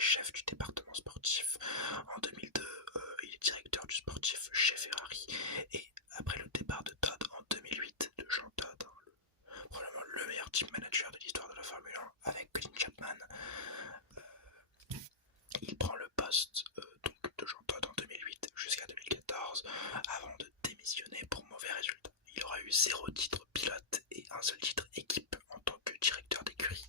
chef du département sportif. En 2002, il est directeur du sportif chez Ferrari. Et après le départ de Todd en 2008, de Jean Todt, probablement le meilleur team manager de l'histoire de la Formule 1, avec Colin Chapman, il prend le poste donc de Jean Todt en 2008 jusqu'à 2014, avant de démissionner pour mauvais résultats. Il aura eu 0 titre pilote et un seul titre équipe en tant que directeur d'écurie,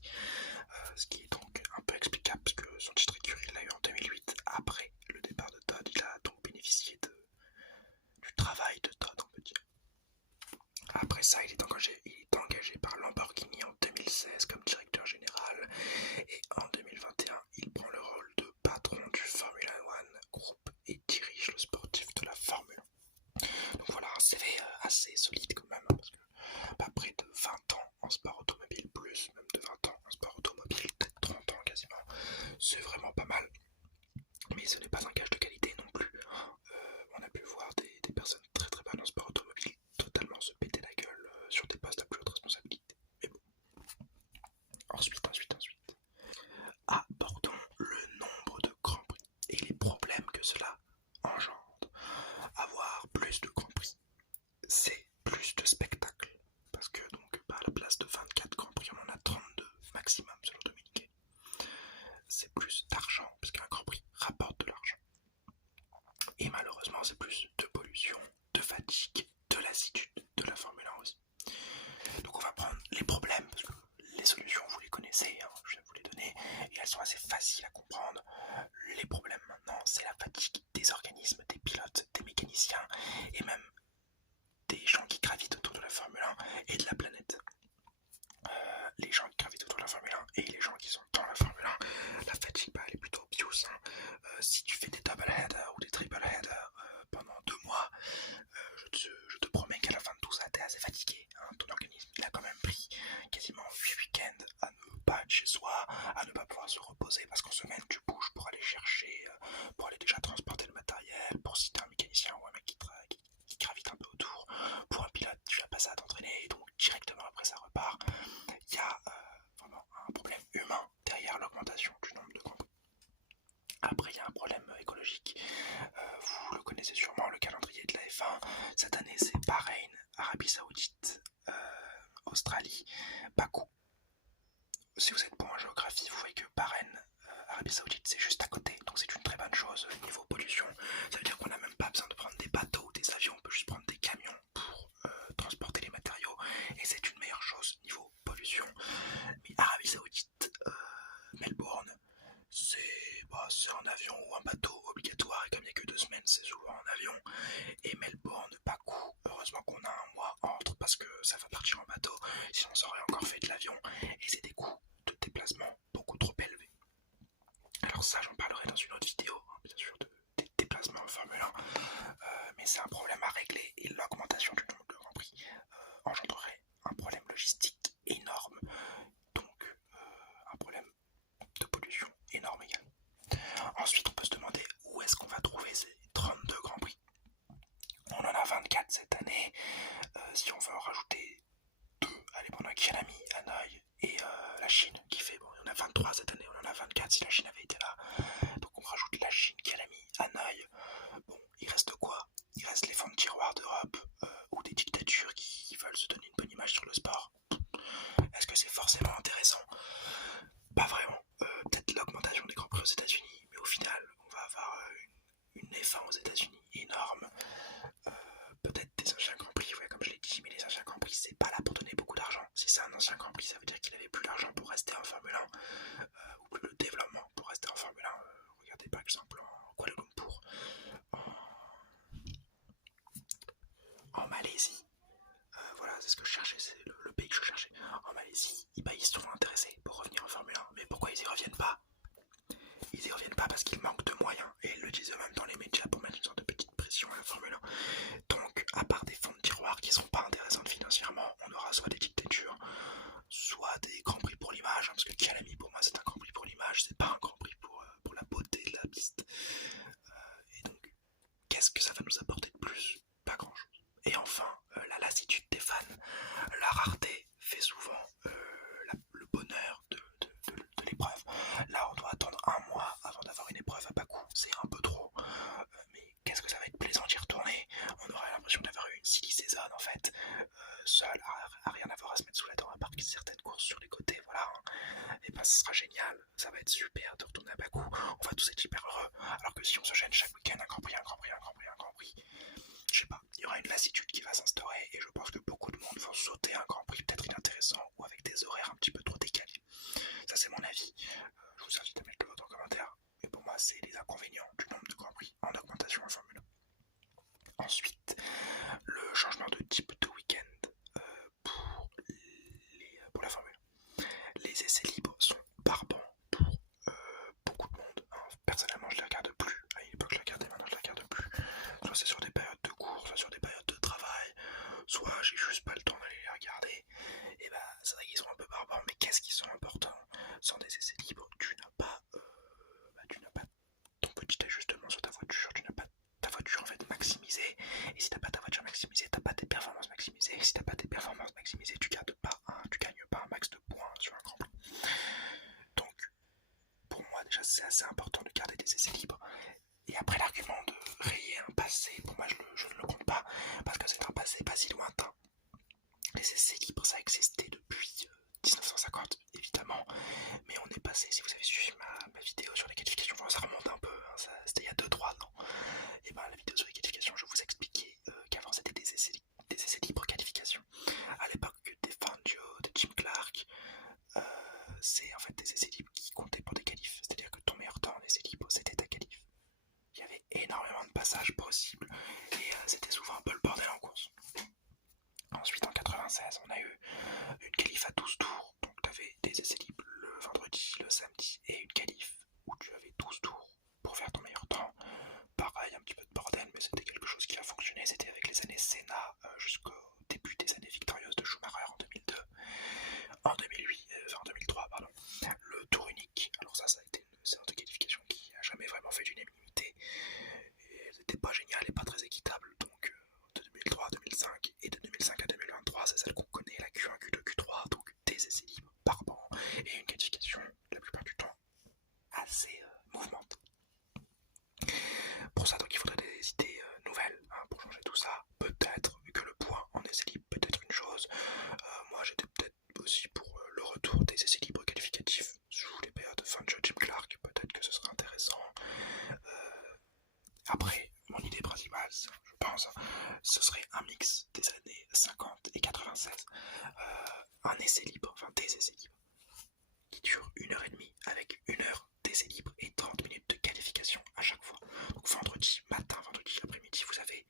ce qui est donc un peu explicable parce que son titre écurie il l'a eu en 2008 après le départ de Todd. Il a donc bénéficié du travail de Todd, on peut dire. Après ça, il est engagé par Lamborghini en 2016 comme directeur général et en 2021, il prend le rôle de patron du Formula One Group et dirige le sportif de la Formule 1. Donc voilà, un CV assez solide quand même, parce que près de 20 ans en sport automobile, plus même de 20 ans en sport automobile, peut-être 30 ans quasiment, c'est vraiment pas mal. Mais ce n'est pas un gage de qualité non plus. On a pu voir des personnes très très bonnes en sport automobile totalement se péter la gueule sur des postes à plus haute responsabilité. Mais bon. Ensuite. Abordons le nombre de grands prix et les problèmes que cela engendre. Avoir plus de grands prix, c'est plus de spectacle. Parce que donc à la place de 24 grands prix, on en a 32 maximum selon Dominique. C'est plus d'argent, parce qu'un grand prix rapporte de l'argent. Et malheureusement, c'est plus de pollution, de fatigue, de lassitude de la Formule 1 aussi. Donc on va prendre les problèmes, parce que les solutions vous les connaissez, hein, je vais vous les donner, et elles sont assez faciles à comprendre. Les problèmes maintenant, c'est la fatigue des organismes, des pilotes, des mécaniciens, et même des gens qui gravitent autour de la Formule 1 et de la planète. Les gens qui gravitent autour de la Formule 1 et les gens qui sont dans la Formule 1, la fatigue, elle est plutôt obvious. Hein. Si tu fais des double headers ou des triple headers pendant 2 mois, je te promets qu'à la fin de tout ça, t'es assez fatigué. Hein. Ton organisme, il a quand même pris quasiment 8 week-ends à ne pas être chez soi, à ne pas pouvoir se reposer parce qu'en semaine, tu bouges pour aller chercher, pour aller déjà transporter le matériel, pour si t'es un mécanicien ou un mec qui gravite un peu autour. Pour un pilote, tu vas passer à t'entraîner et donc directement après ça repart. Il y a vraiment un problème humain derrière l'augmentation du nombre de grands prix. Après, il y a un problème écologique. Vous le connaissez sûrement, le calendrier de la F1. Cette année, c'est Bahreïn, Arabie Saoudite, Australie, Bakou. Si vous êtes bon en géographie, vous voyez que Bahreïn, Arabie Saoudite, c'est juste à côté. Donc c'est une très bonne chose niveau pollution. Ça veut dire qu'on n'a même pas besoin de prendre des bateaux ou des avions. On peut juste prendre des camions pour transporter les matériaux. Et c'est une meilleure chose niveau pollution. Mais Arabie Saoudite, Melbourne, c'est un avion ou un bateau obligatoire. Et comme il n'y a que 2 semaines, c'est souvent un avion. Et Melbourne, Bakou, heureusement qu'on a un mois entre parce que ça va partir en bateau. Sinon ça aurait encore fait de l'avion. Et c'est des coûts de déplacement beaucoup trop élevés. Alors ça, j'en parlerai dans une autre vidéo, hein, bien sûr, des déplacements en Formule 1. Mais c'est un problème à régler et l'augmentation du nombre de grands prix engendrerait un problème logistique énorme. Donc un problème de pollution énorme également. Ensuite, on peut se demander où est-ce qu'on va trouver ces 32 grands prix. On en a 24 cette année. Si on veut en rajouter 2, allez, pendant qu'il y a l'ami Hanoï et la Chine qui fait, bon, il y en a 23 cette année, on en a 24 si la Chine avait été là. Donc on rajoute la Chine qui a l'ami Hanoï. Bon, il reste quoi? Il reste les fonds de tiroir d'Europe ou des dictatures qui veulent se donner une bonne image sur le sport. Est-ce que c'est forcément intéressant? Pas vraiment. Peut-être l'augmentation des grands prix aux États-Unis, mais au final, on va avoir une F1 aux États-Unis énorme. Peut-être des anciens grands prix, ouais, comme je l'ai dit, mais les anciens grands prix, c'est pas là pour donner beaucoup d'argent. Si c'est un ancien grand prix, ça veut dire qu'il avait plus d'argent pour rester en Formule 1, ou plus le développement pour rester en Formule 1. Regardez par exemple en Kuala Lumpur, en Malaisie. Voilà, c'est ce que je cherchais, c'est le pays que je cherchais. En Malaisie, ils se sont intéressés pour revenir en Formule 1. Mais pourquoi ils y reviennent pas? Ils y reviennent pas parce qu'ils manquent de moyens. Et ils le disent eux-mêmes dans les médias pour mettre une sorte de petite pression à la Formule 1. Donc, à part des fonds de tiroir qui sont pas intéressantes financièrement, on aura soit des dictatures, soit des grands prix pour l'image. Parce que Kyalami, pour moi, c'est un grand prix pour l'image, c'est pas un grand prix pour la beauté de la piste. Et donc, qu'est-ce que ça va nous apporter de plus? Pas grand-chose. Et enfin, la lassitude des fans, la rareté fait souvent le bonheur de l'épreuve. Là, on doit attendre un mois seul, à rien avoir à se mettre sous la dent, à part certaines courses sur les côtés, voilà, et ben ce sera génial, ça va être super de retourner à Bakou, on va tous être hyper heureux, alors que si on se gêne chaque week-end, un Grand Prix, un Grand Prix, un Grand Prix, un Grand Prix, je sais pas, il y aura une lassitude qui va s'instaurer, et je pense que beaucoup de monde vont sauter un Grand Prix peut-être inintéressant, ou avec des horaires un petit peu trop décalés. Ça c'est mon avis, je vous invite à mettre le vôtre en commentaire, mais pour moi c'est les inconvénients du nombre de Grands Prix en augmentation en Formule 1. Ensuite, le changement de type de week-end pour la Formule 1. Les essais libres sont barbants pour beaucoup de monde. Personnellement, je les regarde plus. À une époque, je les regardais, maintenant, je les regarde plus. Soit c'est sur des périodes de cours, soit sur des périodes de travail, soit j'ai juste pas le temps d'aller les regarder. Et bah, c'est vrai qu'ils sont un peu barbants, mais qu'est-ce qu'ils sont importants? Sans des essais libres, tu n'as pas ton petit ajustement sur ta voiture, tu n'as pas ta voiture en fait maximisée, et si t'as pas ta voiture maximisée, t'as pas tes performances maximisées, et si t'as pas tes performances maximisées, tu gagnes pas un max de points sur un Grand Prix. Donc pour moi déjà c'est assez important de garder des essais libres. Et après l'argument de rayer un passé, pour moi je ne le compte pas, parce que c'est un passé pas si lointain. Les essais libres ça existait depuis 1950 évidemment, mais on est passé, si vous avez suivi ma vidéo sur les qualifications, ça remonte un peu, hein, c'était il y a 2-3 ans. Et ben la vidéo sur les qualifications, je vous expliquais qu'avant c'était des essais libres qualifications. À l'époque des Fangio, de Jim Clark, c'est en fait des essais libres qui comptaient pour des qualifs. C'est-à-dire que ton meilleur temps en essais libres, c'était ta qualif. Il y avait énormément de passages possibles et c'était souvent un peu le bordel en course. Ensuite en 96, on a eu une qualif à 12 tours. Donc tu avais des essais libres le vendredi, le samedi et une qualif où tu avais 12 tours pour faire ton meilleur temps. Pareil, un petit peu de bordel, mais c'était quelque chose qui a fonctionné. C'était avec les années Senna jusqu'au début des années victorieuses de Schumacher en 2002. En 2008, en 2003, pardon, le tour unique. Alors ça a été une séance de qualification qui a jamais vraiment fait d'unanimité. Elle n'était pas géniale et pas très équitable. Donc de 2003 à 2005 et de 2005 à 2023, c'est celle qu'on connaît, la Q1, Q2, Q3. Donc des essais libres par banc et une qualification la plupart du temps assez mouvementée. Pour ça, donc il faudrait des idées nouvelles pour changer tout ça. Peut-être que le point en essai libre peut être une chose. Moi j'étais peut-être aussi pour le retour des essais libres qualificatifs sous les périodes de Fangio, Jim Clark. Peut-être que ce serait intéressant. Après, mon idée principale, je pense, ce serait un mix des années 50 et 96. Un essai libre, enfin des essais libres, qui durent 1h30 avec 1 heure d'essai libre et 30 minutes de qualification à chaque fois. Donc vendredi matin, vendredi après-midi, vous avez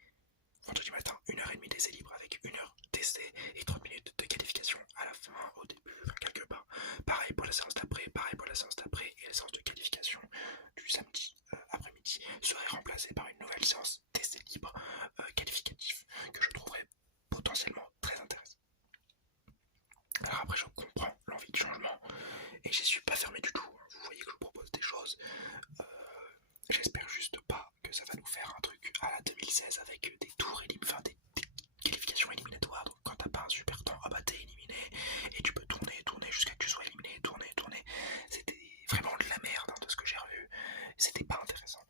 vendredi matin 1h30 d'essai libre avec 1 heure d'essai et 30 minutes de qualification à la fin, au début, enfin quelque part. Pareil pour la séance d'après, pareil pour la séance d'après, et la séance de qualification du samedi après-midi serait remplacée par une nouvelle séance d'essai libre qualificatif que je trouverais potentiellement très intéressant. Alors après je comprends l'envie de changement et j'y suis pas fermé du tout, vous voyez que je propose des choses, j'espère juste pas que ça va nous faire un truc à la 2016 avec des tours enfin des qualifications éliminatoires, donc quand t'as pas un super temps, ah bah t'es éliminé et tu peux tourner jusqu'à que tu sois éliminé, tourner, c'était vraiment de la merde de ce que j'ai revu, c'était pas intéressant,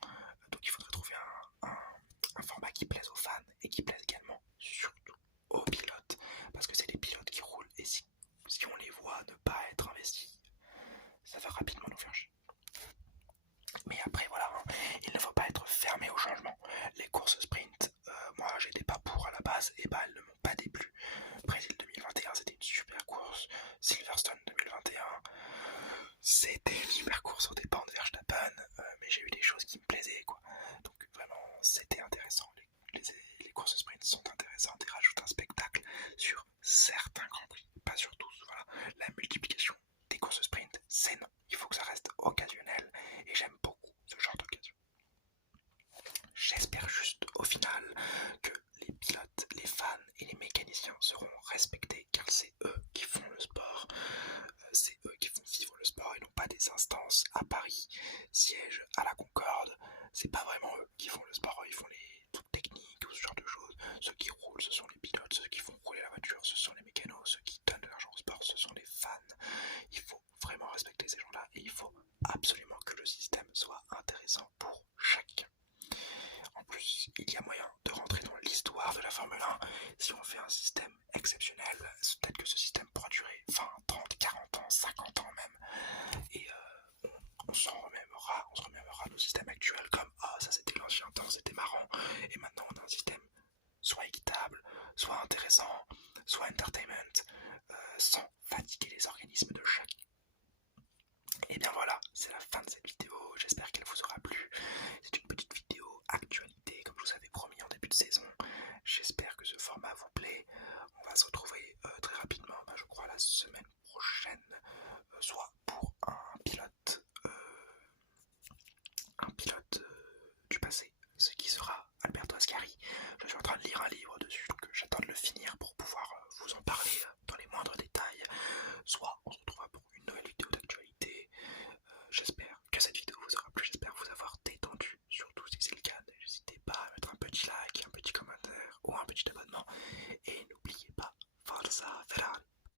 donc il faudrait trouver un format qui plaise aux fans et qui plaise également surtout aux pilotes, parce que c'est les pilotes qui roulent et si on les voit ne pas être investis, ça va rapidement nous faire chier. Mais après voilà, il ne faut pas être fermé au changement. Les courses sprint, moi j'étais pas pour à la base, et bah elles ne m'ont pas déplu. Brésil 2021 c'était une super course, Silverstone 2021 c'était une super course au dépend de Verstappen, mais j'ai eu des choses qui me plaisaient quoi. Donc vraiment c'était intéressant. Les courses sprint sont intéressantes et rajoutent un spectacle sur certains grands prix, pas sur tous. Voilà. La multiplication des courses sprint, c'est non. Il faut que ça reste occasionnel et j'aime beaucoup ce genre d'occasion. J'espère juste au final que les pilotes, les fans et les mécaniciens seront respectés car c'est eux qui font le sport, c'est eux qui font vivre le sport et non pas des instances à Paris, siège à la Concorde. C'est pas vraiment eux qui font le sport, ils font les trucs techniques ou ce genre de choses. Ceux qui roulent, ce sont les pilotes, ceux qui font rouler la voiture, ce sont les mécanos, ceux qui donnent de l'argent au sport, ce sont les fans. Il faut vraiment respecter ces gens-là et il faut absolument que le système soit intéressant pour chacun. En plus, il y a moyen de rentrer dans l'histoire de la Formule Formule 1, si on fait un système exceptionnel, peut-être que ce système